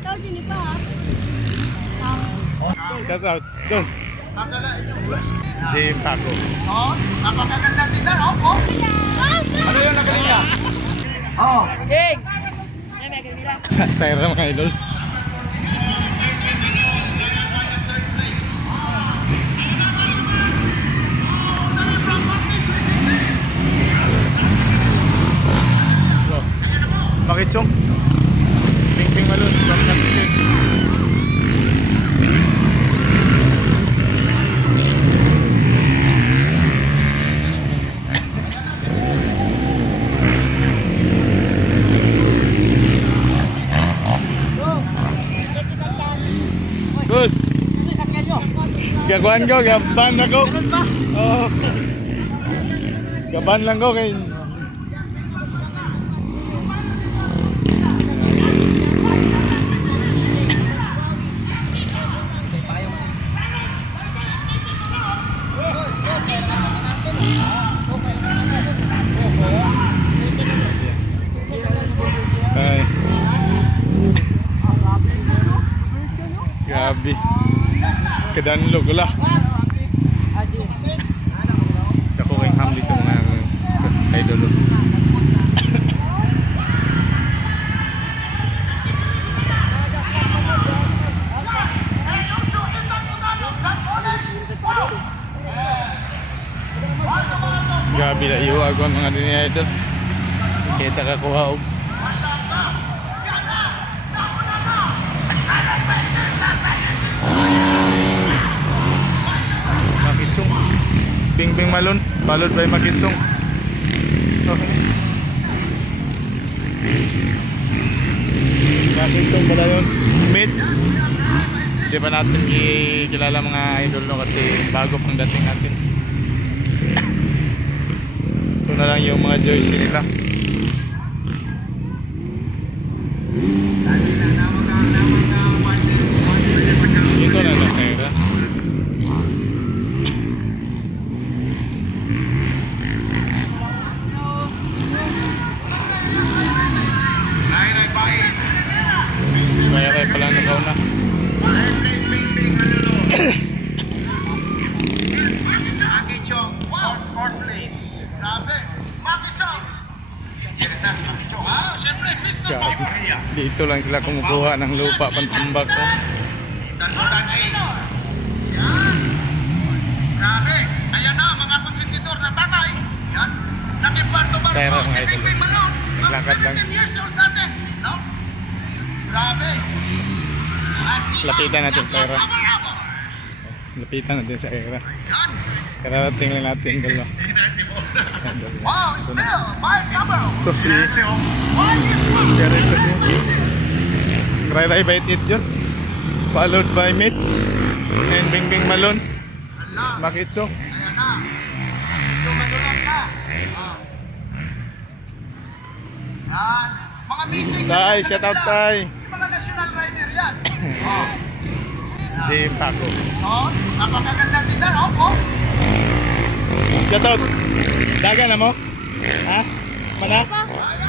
Ikaw din pa ha. Shout out. Doon. Magalain yung first. Jim Paco. So, napakaganda tingnan, oh. Ano yung nagaling niya? Oh. Jing! Ay, may kamera. Sayra mga idol. Makitsong. Ping-ping malun. Bus. Gaguan ko, gaban ako. Oh. Gaban lang ko kay ay. Grabe. Kedanlog lah. Ako kay ham dito mga idol. Grabe na iyo ako ang mga dini idol. Kita ka kuha og Makitsong. Ping-ping malun, followed by Makitsong. Okay. Makitsong pala yun. Mids. Hindi pa natin kilala mga idol no kasi bago pang dating natin. Ito na lang yung mga jersey nila. Ito na lang nila. Mayroon pala nagaw na. Makichong, fourth place. Grabe. Makichong. Yes, that's Makichong. Ah, siyempre, Mr. Power. Dito lang sila kumukuha ng lupa pantambak ko. Talunan ay. Yan. Grabe. Ayan na, mga konsentidor na tatay. Yan. Nakibarto-barto. Sayra, mga Si idol. Ping Ping Malone. Ang Naglakad lang. 17 years old natin. No? Grabe. At Lapitan natin, Sayra. Abang-abang. Lapitan natin sa era. Yan. Kararating lang natin dalawa. Wow, still, my number. Ito si Why is Jared kasi. Ray Bait It yun. Followed by Mitch and Bing Malon. Makitso. Ayan na. Ito madulas na. Oh. Yan. Mga basic. Sai, shout out Sai. Si mga national rider yan. Oh. Jim Paco. So, napakaganda tingnan. Oh. Shout out. Daga na mo? Ha? Mana?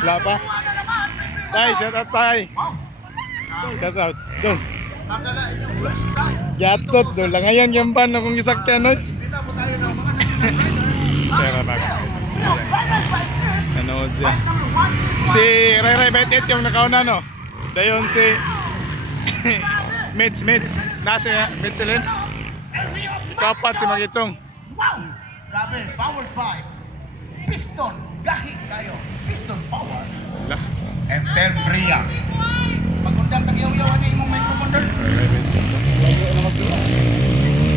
Wala pa? Sai, shout out Sai. Wow. Shout out. Doon. Nagalain yung first time. Yatot doon lang. Ngayon yung pan akong isakyan nun. Ipita mo tayo ng mga national rider. Sarah Baga. Nanood siya. Si Ray Bait It yung nakauna no? Dayon si Mitch. Nasa Michelin. Kapat si Makitsong. Wow! Grabe, powered by piston. Gahi tayo. Piston power. Lah. And 10 Bria. Pagundang tag-iyaw-yawan niya imong microphone doon.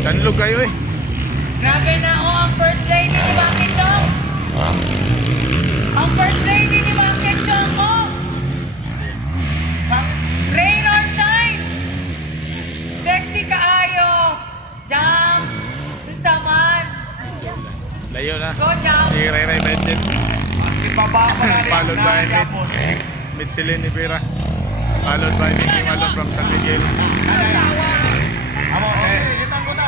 Danlog kayo eh. Grabe na ang first lady ni Bakit Chong. Ang first lady ni Bakit Chong. Oh, Sangit. rain or shine. Sexy kaayo. Jump. Saman. Layo na. Go jump. Si Ray Bait It. Ibaba pa na rin. Followed by Michelin ni Vera. Followed by Mickey Malone from San Miguel. Amo, hitang ko na.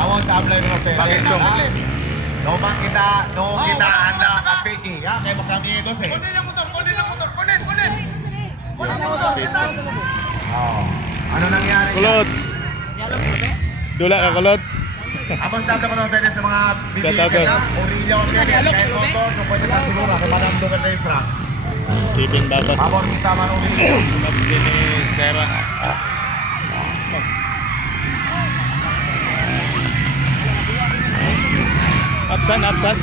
Awang tabla yung lote. Bakit so? No kinaan na kapiki. Ya, kay makami ito eh. Kunin ang motor. Kunin ang motor. Kunin. Kunin ang motor. pizza. Oh. Ano nangyari? Kulot. Dula ka kulot. Abang tata ko ng sa mga Shout out, bibigyan na. Orilla o Kaya motor. So pwede na sinura. Kaya Madam Dugan Race Track. Kevin Babas. Abang kita man Orilla. Match din ni Sarah. Upsan, upsan.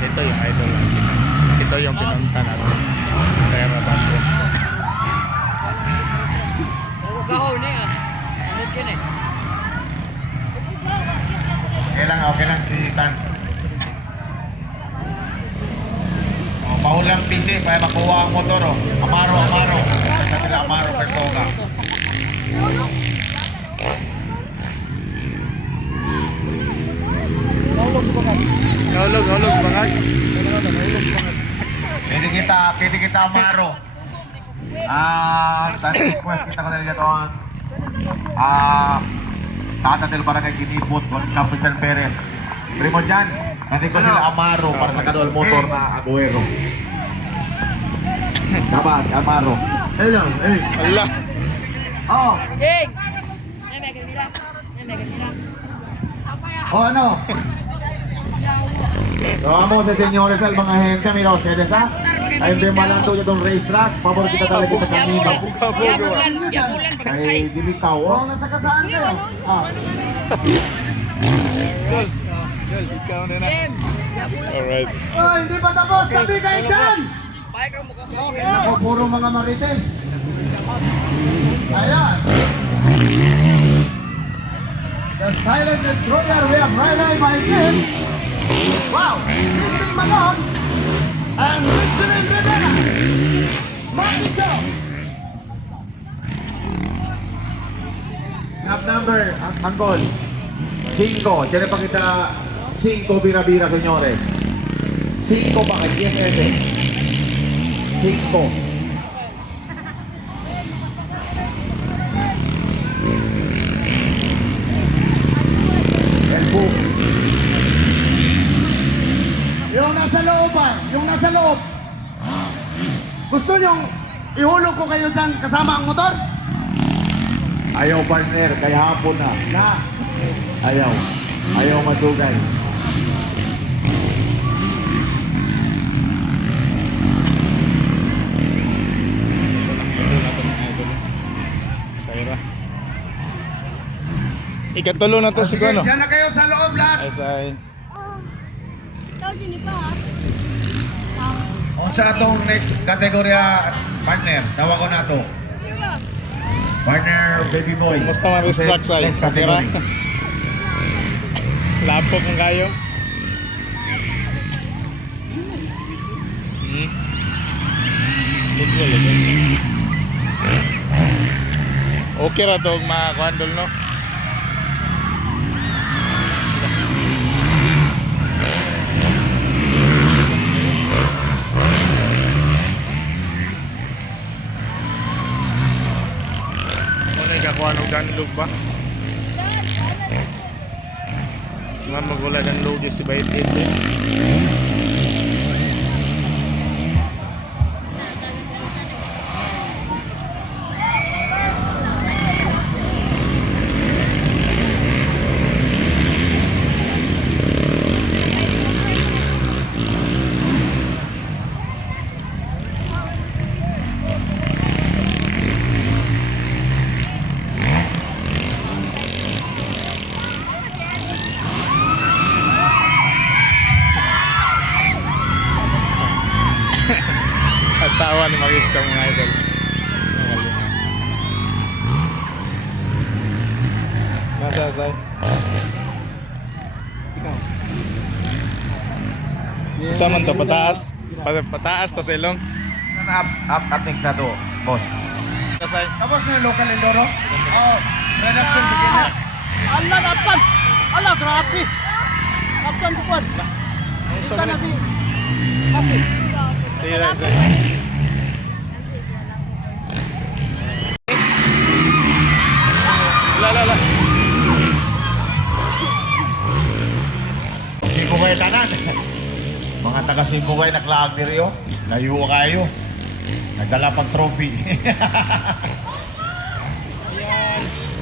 Ito yung idol natin. Ito yung pinunta natin. Sarah Bando. Gahaw niya. Ulit yun eh. Okay lang si Tan. Oh, paulang PC, para makuha ang motor. Oh. Amaro. Kaya sila Amaro Persona. Nahulog sa bangag. Pwede kita Amaro. Tan request kita ko na dito. Tatatil para kay Ginibot con Capitan Perez. Primo dyan, nanti ko sila Amaro para sa Kadol Motor na Aguero. Dapat, Amaro. Hello, hey. Allah. Oh, Jing! oh ano? So, amo sa senyores al mga gente, mira ustedes ha. Ay, hindi malang to itong racetrack. Pabor kita talaga sa kanina. Yabulan Ay, dilitaw. Oh, nasa kasaan kayo? Girl, ikaw na na. Alright. Oh, hindi pa tapos. Tabi kayo dyan! Ako, puro mga marites. Ayan. The Silent Destroyer, we have Riley Marquez. Wow! Ringling Malon. And Richard Rivera. Marquito. Lap number, Anggol. 5. Tiene pa kita 5 bira-bira, señores. 5 pa kay GSS. 5. El boom. Yung nasa loob ba? Yung nasa loob. Gusto nyong ihulog ko kayo dyan kasama ang motor? Ayaw partner, kaya hapon na. Ayaw. Ayaw matugay. Sarah. Ikatulo na to Sige, siguro. dyan na kayo sa loob lahat. Asay. Tao din pa ha. O sa itong next kategorya partner, tawa ko na to. Partner baby boy. Kumusta man restruct say? Next Okay ra? category. Laptop ng kayo. Football eh. Okay ra to mga kwandol no? Ano yung kakuha ng ganlog ba? Nga magula ng lugi si Bayit Ito. Asawa ni Maritza mga idol. Nasa asay? Isa man to, pataas. Pataas to sa ilong. Up next na to, boss. Asay. Tapos na local Indoro? Oo. Reduction beginner. Allah dapat. Allah grabe. Kapsan squad. Ang Kita na sabi. si Kapi. La. Cebu kayo tanan. Mga taga Cebu. Dugay naklaag diri yo. Layo kayo. Nagdala pag trophy.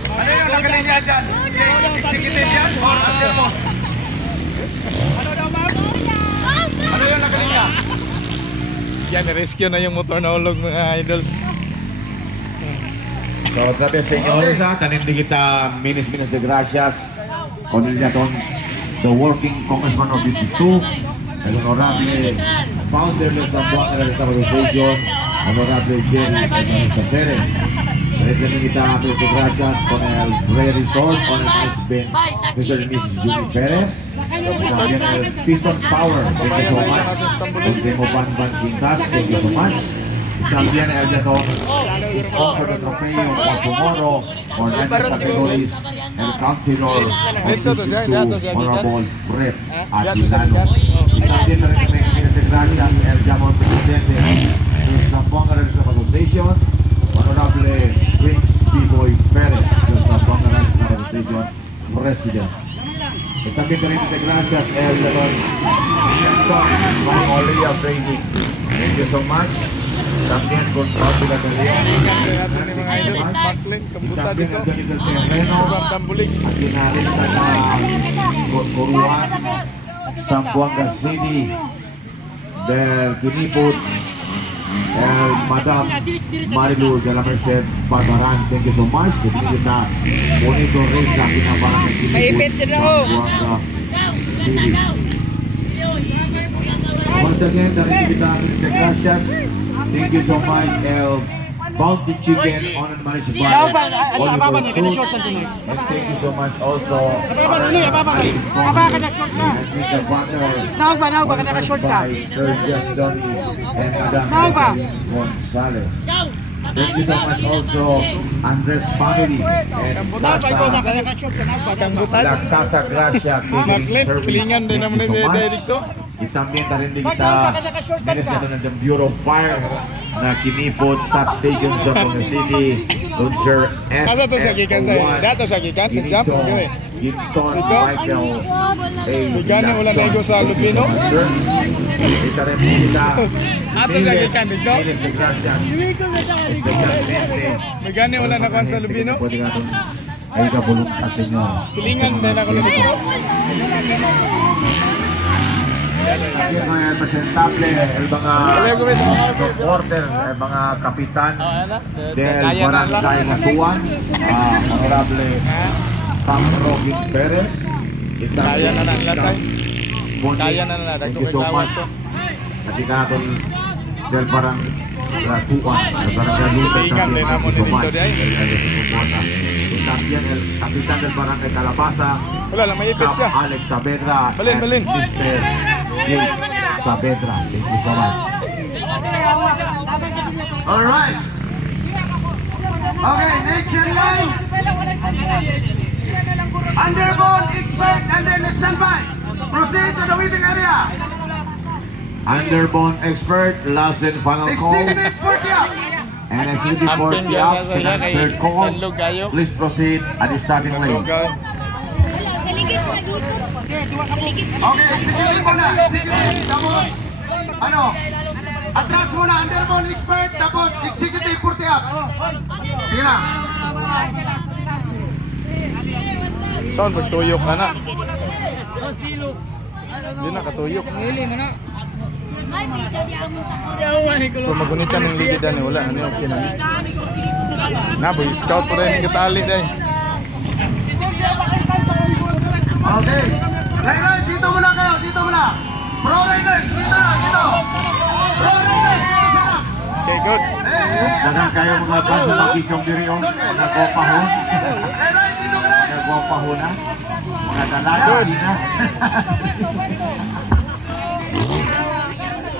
Ano yung nakalinya dyan? Executive yan or under mo? Ano yung nakalinya? Yan, rescue na yung motor na ulog mga idol. So, grabe señores, tanindi kita minis-minis de gracias con el Yaton, the working congressman of DC2, el honorable founder del San Juan de la Organization, honorable Jerry Ernesto Pérez. Tanindi kita minis de gracias con el Rey Resort, con el management Mr. and Mrs. Judy Pérez. También el Piston Power, thank you so much. Con Demo Ban Quintas, thank you so much. También el Yaton offer the trofeo for tomorrow for 9 categories el councilor honorable Fred Aguilano. Y también miles de gracias el llamado presidente del Zamboanga Regional Association, honorable Prince B-Boy Pérez del Zamboanga Regional Association President. Y también miles de gracias el llamado Magnolia Trading. Thank you so much. También con Pablo Mga idol, backling, kabuta dito. Program Tambulig. Aquí narintan na Coruan, Zamboanga City, del Kinipot, el Madam Marilu de la Merced Barbaran. Thank you so much. Kasi kita bonito rin sa kinabangan ng Kinipot, Zamboanga City. Once again, narin kita gracias. Thank you so much, El Bounty Chicken on and managed by Oliver Cruz. And thank you so much also by Sir Jeff Donny and Madam Gonzalez. Thank you so much also Andres family and La Casa Gracia Catering Backling, silingan din naman ni dito. Y también tarin din kita minister ng Bureau of Fire na kinipod substation sa Zamboanga City on Sir Asa to sa gikan sa dato sa gikan, jump okay. Ginton Dito? Michael Bigyan na wala na sa Lupino. Kita rin kita Ato sa gikan dito. Especialmente Bigyan na wala na kuan sa Lupino. pwede natin ay kabulong sa senyor. Silingan din ako dito. Yung mga presentable, el mga reporter, el mga kapitan del Barangay Matuan, Honorable Pam Robin Perez. Kaya na ng lasay. Kaya na na Thank you so much. Nakita natin del Barang Matuan, el Barangay Silingan din naman dito di ay. También el kapitan del Barangay Calabasa, Wala lang may ipit siya. Alex Saavedra, Balin, and balin. Mr. Jake Saavedra. Thank you so much. All right. Okay, next in line. Underbone expert and then standby. Proceed to the waiting area. Underbone expert, last and final call. Executive 40 up. And executive 40 up, second, third call. Please proceed at the starting lane. Okay, executive muna. Executive, tapos, ano, atras muna, underbone expert, tapos executive 40 up. Sige na. Saan magtuyok ka na? Hindi na katuyok. Kung magunitan ng ligidan eh, wala. Ano yung kinali? Na, boy, scout pa rin yung katali dahil. Okay. Right, dito muna kayo, dito muna. Pro Riders, dito na, dito. Pro Riders, dito sana. Okay, good. Dagan kayo mga band na makikong diri o. Nagwapahon. Right, dito ka na. Nagwapahon na. Mga dalaga, di na.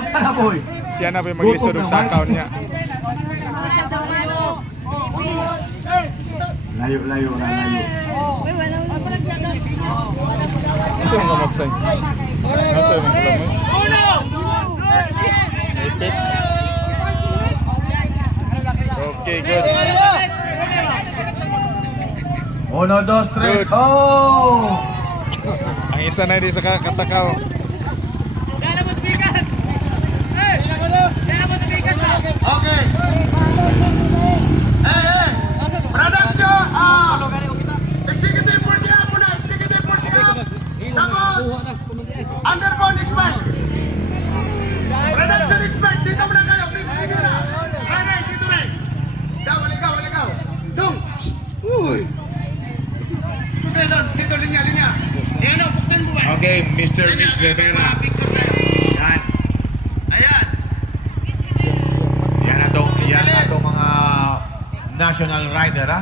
Sana boy. Siya na ba yung mag-isurog sa account niya? Layo, layo, layo. Ano yung kamagsay? Ano yung kamagsay? Ipit. Okay, good. 1, 2, 3, Good. oh! Ang isa na din sa kasakaw. Mr. Mitch Rivera. Yan. Ayan. Yan na to mga national rider, ha?